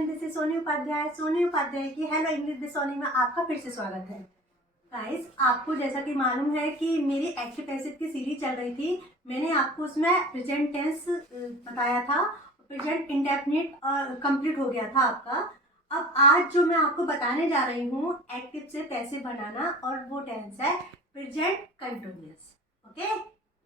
Everyone, this is Soni Upadhyay की hello English with Sony में आपका फिर से स्वागत है। गाइस, आपको जैसा कि मालूम है कि मेरी एक्टिव पैसिव की सीरीज चल रही थी। मैंने आपको उसमें प्रेजेंट टेंस बताया था, प्रेजेंट इंडेफिनिट कंप्लीट हो गया था आपका। अब आज जो मैं आपको बताने जा रही हूँ एक्टिव से पैसिव बनाना, और वो टेंस है present continuous. Okay,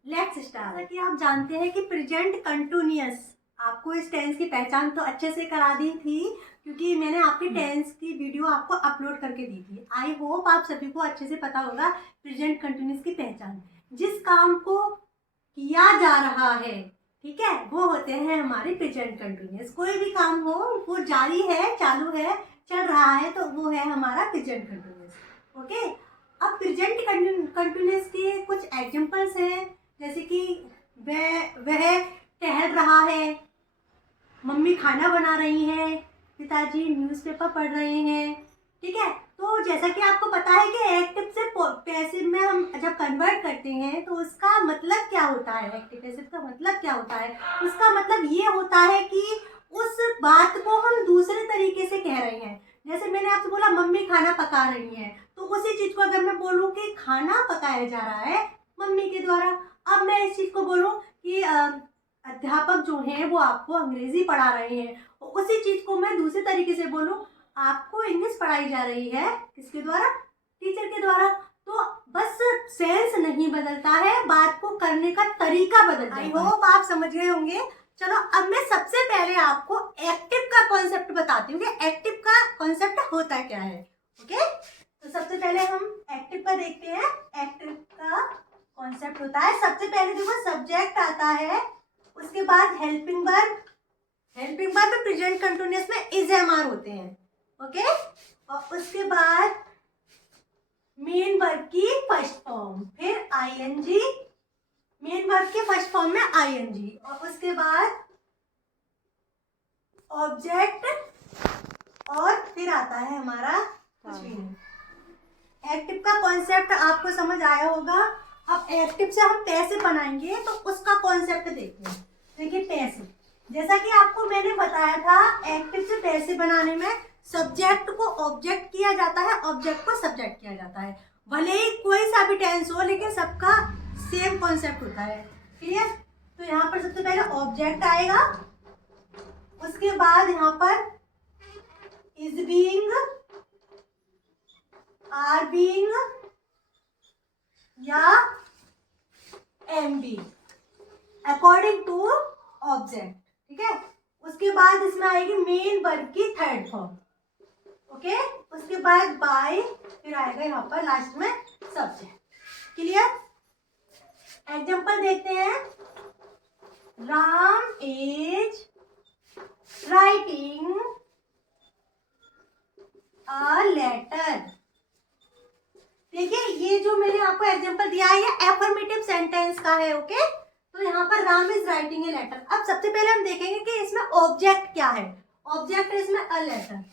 let's start. जैसा कि आप जानते हैं कि प्रेजेंट कंटिन्यूअस, आपको इस टेंस की पहचान तो अच्छे से करा दी थी क्योंकि मैंने आपके टेंस की वीडियो आपको अपलोड करके दी थी। आई होप आप सभी को अच्छे से पता होगा प्रेजेंट कंटिन्यूअस की पहचान। जिस काम को किया जा रहा है, ठीक है, वो होते हैं हमारे प्रेजेंट कंटिन्यूअस। कोई भी काम हो, वो जारी है, चालू है, चल रहा है, तो वो है हमारा प्रेजेंट कंटिन्यूअस। ओके, अब प्रेजेंट कंटिन्यूअस के कुछ एग्जांपल्स हैं, जैसे कि वह टहल रहा है, मम्मी खाना बना रही हैं, पिताजी न्यूज़पेपर पढ़ रहे हैं। ठीक है, तो जैसा कि आपको पता है कि एक्टिव से पैसिव में हम जब कन्वर्ट करते हैं तो उसका मतलब क्या होता है, एक्टिव पैसिव का मतलब क्या होता है। उसका मतलब ये होता है कि उस बात को हम दूसरे तरीके से कह रहे हैं। जैसे मैंने आपसे बोला मम्मी खाना पका रही हैं, तो उसी चीज को अगर मैं बोलूँ कि खाना पकाया जा रहा है मम्मी के द्वारा। अब मैं इस चीज को बोलूँ कि अध्यापक जो हैं वो आपको अंग्रेजी पढ़ा रहे हैं, और उसी चीज को मैं दूसरे तरीके से बोलूं, आपको इंग्लिश पढ़ाई जा रही है, किसके द्वारा, टीचर के द्वारा। तो बस सेंस नहीं बदलता है, बात को करने का तरीका बदलता है। आई होप आप समझ गए होंगे। चलो, अब मैं सबसे पहले आपको एक्टिव का कॉन्सेप्ट बताती हूँ कि एक्टिव का कॉन्सेप्ट होता क्या है। ओके, तो सबसे पहले हम एक्टिव का देखते हैं। एक्टिव का कॉन्सेप्ट होता है, सबसे पहले देखो सब्जेक्ट आता है, उसके बाद हेल्पिंग वर्ब में प्रेजेंट कंटिन्यूअस में इज एम आर होते हैं। ओके, और उसके बाद मेन वर्ब की फर्स्ट फॉर्म, फिर आईएनजी, मेन वर्ब के फर्स्ट फॉर्म में आईएनजी, और उसके बाद ऑब्जेक्ट, और फिर आता है हमारा कुछ भी नहीं। एक्टिव का कॉन्सेप्ट आपको समझ आया होगा। अब एक्टिव से हम पैसिव बनाएंगे तो उसका कॉन्सेप्ट देखते हैं। देखिए पैसिव, जैसा कि आपको मैंने बताया था, एक्टिव से पैसिव बनाने में सब्जेक्ट को ऑब्जेक्ट किया जाता है, ऑब्जेक्ट को सब्जेक्ट किया जाता है। भले ही कोई सा भी टेंस हो, लेकिन सबका सेम कॉन्सेप्ट होता है। क्लियर? तो यहाँ पर सबसे पहले ऑब्जेक्ट आएगा, उसके बाद यहाँ पर इज बीइंग, आर बीइंग या am being according to object. ठीक है, उसके बाद इसमें आएगी मेन वर्ब की थर्ड फॉर्म। ओके, उसके बाद बाय, फिर आएगा यहाँ पर लास्ट में सब्जेक्ट। क्लियर? एग्जांपल देखते हैं। Ram is writing a letter. देखिए, ये जो मैंने आपको एग्जांपल दिया है, ये एफर्मेटिव सेंटेंस का है। ओके, तो यहाँ पर Ram is writing a letter. अब सबसे पहले हम देखेंगे कि इसमें ऑब्जेक्ट क्या है। ऑब्जेक्ट है इसमें a letter,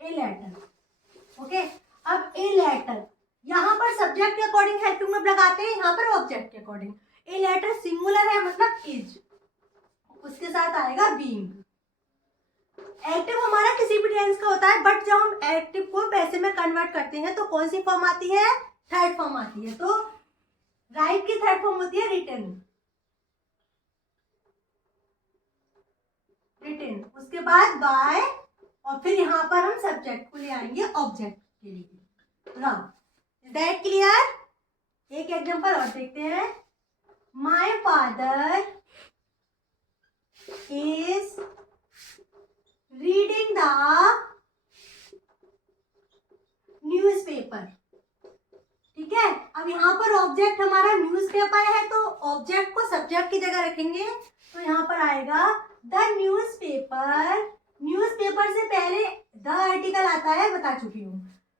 a letter. Okay, अब ए लेटर, यहाँ पर सब्जेक्ट के अकॉर्डिंग हेल्पिंग वर्ब लगाते हैं, यहाँ पर ऑब्जेक्ट के अकॉर्डिंग। ए लेटर सिंगुलर है, मतलब इज, उसके साथ आएगा बीइंग। एक्टिव हमारा किसी भी टेंस का होता है, बट जब हम एक्टिव को पैसिव में कन्वर्ट करते हैं तो कौन सी फॉर्म आती है, थर्ड फॉर्म आती है। तो राइट की थर्ड फॉर्म होती है रिटन, रिटन, उसके बाद बाय, और फिर यहाँ पर हम सब्जेक्ट को ले आएंगे ऑब्जेक्ट के लिए। Now is that clear? एक एग्जांपल और देखते हैं। My father is reading the newspaper. ठीक है, अब यहाँ पर ऑब्जेक्ट हमारा न्यूज़पेपर है, तो ऑब्जेक्ट को सब्जेक्ट की जगह रखेंगे, तो यहाँ पर आएगा द न्यूज़पेपर। न्यूज़पेपर से पहले द आर्टिकल आता है, बता चुकी हूँ।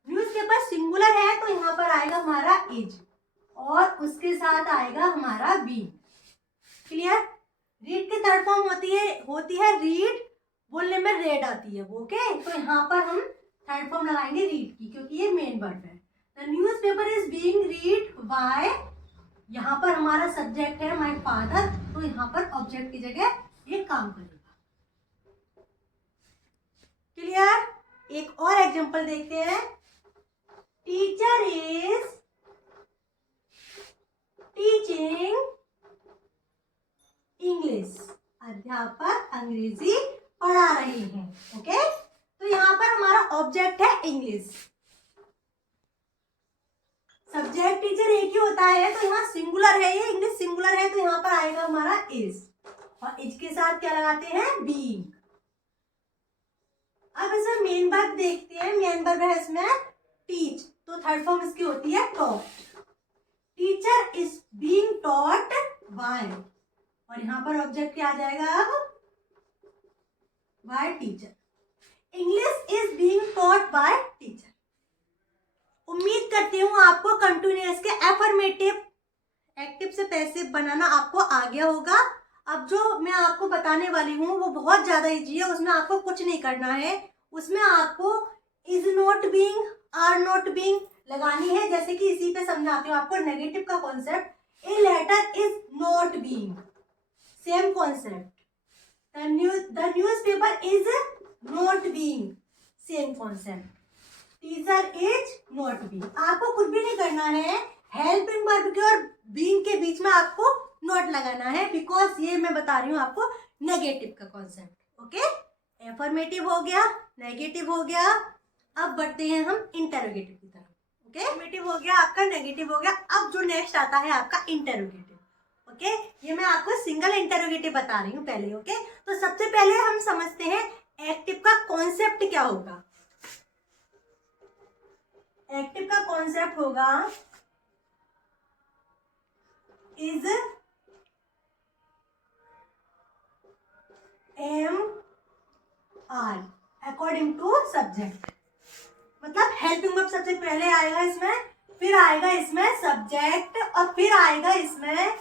न्यूज़पेपर सिंगुलर है, तो यहाँ पर आएगा हमारा इज, और उसके साथ आएगा हमारा बी। क्लियर? रीड की थर्ड फॉर्म होती है रीड, बोलने में रेड आती है वो। ओके, तो यहाँ पर हम थर्ड फॉर्म लगाएंगे रीड की, क्योंकि ये मेन वर्ब है। The newspaper is being read by, यहाँ पर हमारा सब्जेक्ट है माय फादर, तो यहाँ पर ऑब्जेक्ट की जगह ये काम करेगा। एग्जांपल देखते हैं। टीचर इज टीचिंग इंग्लिश, अध्यापक अंग्रेजी पढ़ा रहे हैं। ओके, तो यहाँ पर हमारा ऑब्जेक्ट है इंग्लिश, सब्जेक्ट टीचर एक ही होता है, तो यहाँ सिंगुलर है, ये इंग्लिश सिंगुलर है, तो यहाँ पर आएगा हमारा इज, और इज के साथ क्या लगाते हैं, बीइंग। अब इसमें मेन वर्ब देखते हैं, मेन वर्ब है इसमें टीच, तो थर्ड फॉर्म इसकी होती है taught. Teacher is being taught by, और यहाँ पर ऑब्जेक्ट क्या आ जाएगा, अब by teacher. English is being taught by teacher. उम्मीद करती हूँ आपको कंटिन्यूअस के एफर्मेटिव एक्टिव से पैसिव बनाना आपको आ गया होगा। अब जो मैं आपको बताने वाली हूँ वो बहुत ज्यादा इजी है, उसमें आपको कुछ नहीं करना है। उसमें आपको is not being, are not being लगानी है। जैसे कि इसी पे समझाती हूँ आपको नेगेटिव का concept. A letter is not being, same concept. The newspaper is not being, same concept. Teacher is not being. आपको कुछ भी नहीं करना है, हेल्पिंग वर्ब के और बीइंग के बीच में आपको नॉट लगाना है, बिकॉज ये मैं बता रही हूँ आपको नेगेटिव का कॉन्सेप्ट। ओके, एफर्मेटिव हो गया, नेगेटिव हो गया। अब बढ़ते हैं हम इंटरोगेटिव की तरफ। ओके, एफर्मेटिव हो गया आपका, नेगेटिव हो गया। अब जो नेक्स्ट आता है आपका इंटरोगेटिव। ओके, ये मैं आपको सिंगल इंटरोगेटिव बता रही हूँ पहले। ओके, तो सबसे पहले हम समझते हैं एक्टिव का कॉन्सेप्ट क्या होगा। एक्टिव का कॉन्सेप्ट होगा is am are according to subject. मतलब हेल्पिंग वर्ब सबसे पहले आएगा इसमें, फिर आएगा इसमें सब्जेक्ट, और फिर आएगा इसमें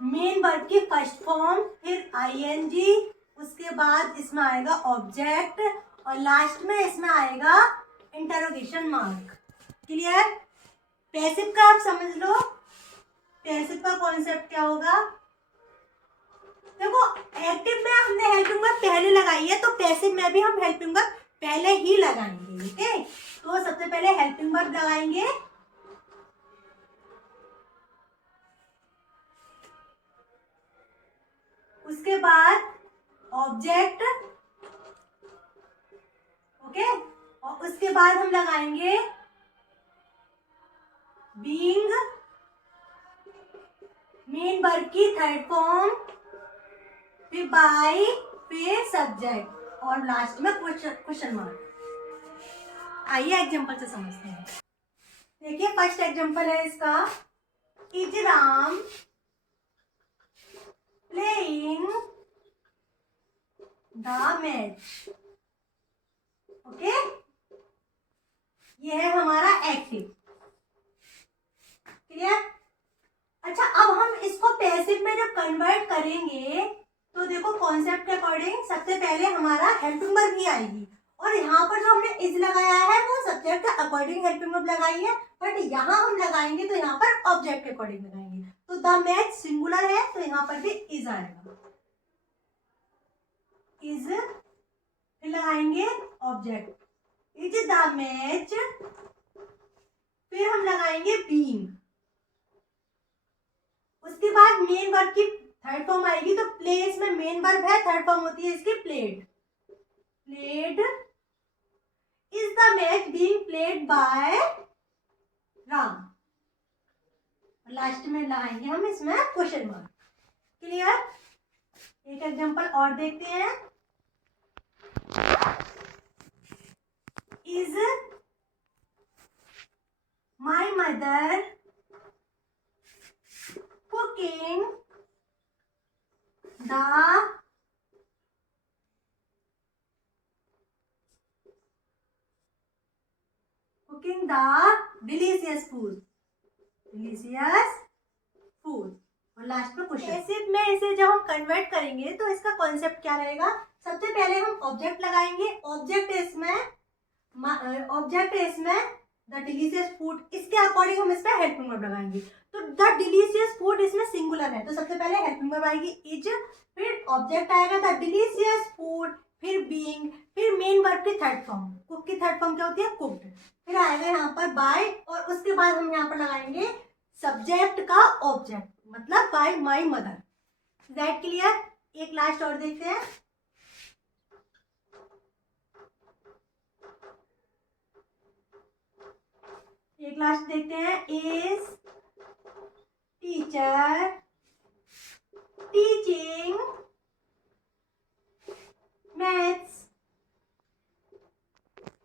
मेन वर्ब की फर्स्ट फॉर्म, फिर आईएनजी, उसके बाद इसमें आएगा ऑब्जेक्ट, और लास्ट में इसमें आएगा इंटरोगेशन मार्क। क्लियर? पैसिव का आप समझ लो, पैसिव का कॉन्सेप्ट क्या होगा। देखो, एक्टिव में हमने हेल्पिंग वर्ब पहले लगाई है, तो पैसिव में भी हम हेल्पिंग वर्ब पहले ही लगाएंगे। ओके, तो सबसे पहले हेल्पिंग वर्ब लगाएंगे, उसके बाद ऑब्जेक्ट। ओके, और उसके बाद हम लगाएंगे बीइंग, मेन वर्ब की थर्ड फॉर्म, फिर बाय, फिर सब्जेक्ट, और लास्ट में क्वेश्चन मार्क। आइए एग्जांपल से समझते हैं। देखिए, फर्स्ट एग्जांपल है इसका, is Ram playing the match. Okay, ये है हमारा एक्टिव। क्लियर? अच्छा, अब हम इसको पैसिव में जब कन्वर्ट करेंगे तो देखो कॉन्सेप्ट के अकॉर्डिंग सबसे पहले हमारा हेल्पिंग वर्ब ही आएगी, और यहाँ पर जो हमने इज लगाया है वो सब्जेक्ट के अकॉर्डिंग हेल्पिंग वर्ब लगाई है, बट यहाँ हम लगाएंगे तो यहाँ पर ऑब्जेक्ट के अकॉर्डिंग लगाएंगे। तो द मैच सिंगुलर है, तो यहाँ पर भी इज आएगा, इज, फिर लगाएंगे ऑब्जेक्ट, इज द मैच, फिर हम लगाएंगे बीइंग, उसके बाद मेन वर्ब की थर्ड फॉर्म आएगी, तो प्ले इसमें मेन वर्ब है, थर्ड फॉर्म होती है इसकी played. Played, is the match being played by Ram, last में लगाएंगे हम इसमें क्वेश्चन मार्क। क्लियर? एक एग्जांपल और देखते हैं। Is my mother cooking the delicious food, delicious food, और लास्ट में क्वेश्चन। पैसिव में इसे जब हम कन्वर्ट करेंगे तो इसका कॉन्सेप्ट क्या रहेगा। सबसे पहले हम ऑब्जेक्ट लगाएंगे, ऑब्जेक्ट इसमें द डिलीशियस फूड, इसके अकॉर्डिंग हम इसमें हेल्पिंग वर्ब लगाएंगे। तो द डिलीशियस फूड इसमें सिंगुलर है, तो सबसे पहले हेल्पिंग वर्ब आएगी इज, फिर ऑब्जेक्ट आएगा द डिलीशियस फूड, फिर बीइंग, फिर मेन वर्ब की थर्ड फॉर्म, कुक की थर्ड फॉर्म क्या होती है? कुक्ड। फिर आएगा यहाँ पर बाय, और उसके बाद हम यहाँ पर लगाएंगे सब्जेक्ट का ऑब्जेक्ट, मतलब bye my mother. That clear? एक लास्ट और देखते हैं। एक लास्ट देखते हैं। Is teacher teaching maths.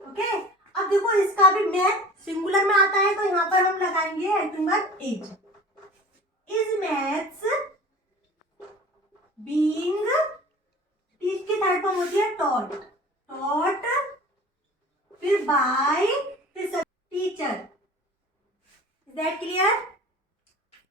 Okay, अब देखो इसका भी मैथ सिंगुलर में आता है, तो यहाँ पर हम लगाएंगे helping verb is. Is maths being, teach की थर्ड फॉर्म होती है टॉट, टॉट फिर बाय फिर teacher. Is that clear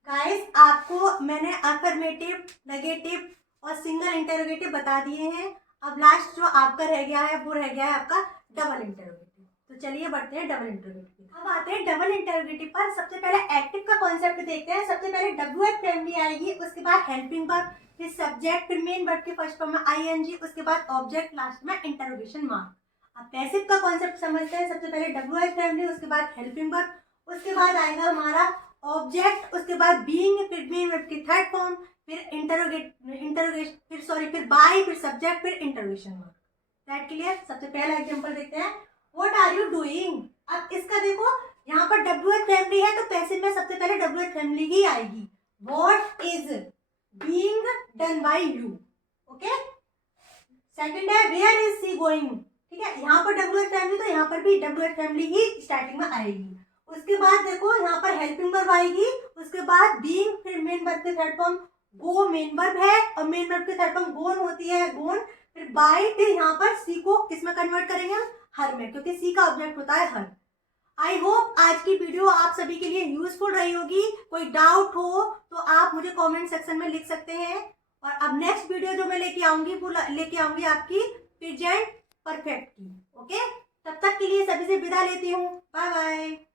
guys? आपको मैंने अफर्मेटिव, नेगेटिव और सिंगल इंटरोगेटिव बता दिए हैं। अब लास्ट जो आपका रह गया है वो रह गया है आपका डबल इंटरोगेटिव। तो चलिए बढ़ते हैं डबल इंटरोगेटिव। अब आते हैं डबल इंटरोगेटिव पर। सबसे पहले एक्टिव का कॉन्सेप्ट देखते हैं। सबसे पहले WH फैमिली आएगी, उसके बाद हेल्पिंग वर्ब, फिर सब्जेक्ट, फिर मेन वर्ब के फर्स्ट फॉर्म में ING, उसके बाद ऑब्जेक्ट, लास्ट में इंटरोगेशन मार्क। अब पैसिव का कॉन्सेप्ट समझते हैं। सबसे पहले WH फैमिली, उसके बाद हेल्पिंग वर्ब, उसके बाद आएगा हमारा ऑब्जेक्ट, उसके बाद बीइंग, फिर मेन वर्ब की थर्ड फॉर्म, फिर फिर बाय, फिर सब्जेक्ट, फिर इंटरोगेशन मार्क। That clear? सबसे पहला एग्जांपल देखते हैं। What are you doing? अब इसका देखो यहाँ पर WH फैमिली है, तो पैसिव में सबसे पहले WH फैमिली ही आएगी। What is being done by you. Okay, second है वेयर इज सी गोइंग। ठीक है, यहाँ पर WH फैमिली, तो यहाँ पर भी WH फैमिली ही स्टार्टिंग में आएगी। उसके बाद देखो यहाँ पर हेल्पिंग वर्ब आएगी, उसके बाद बीइंग, फिर मेन वर्ब की थर्ड फॉर्म गो, मेन वर्ब है, और मेन वर्ब की थर्ड फॉर्म गोन होती है, गोन, फिर बाय, फिर यहाँ पर सी को किस में कन्वर्ट करेंगे हम? हर में, क्योंकि सी का ऑब्जेक्ट होता है हर। आई होप आज की वीडियो आप सभी के लिए यूजफुल रही होगी। कोई डाउट हो तो आप मुझे कमेंट सेक्शन में लिख सकते हैं। और अब नेक्स्ट वीडियो जो मैं लेके आऊंगी वो लेके आऊंगी आपकी प्रेजेंट परफेक्ट की। ओके, तब तक के लिए सभी से विदा लेती हूँ। Bye bye.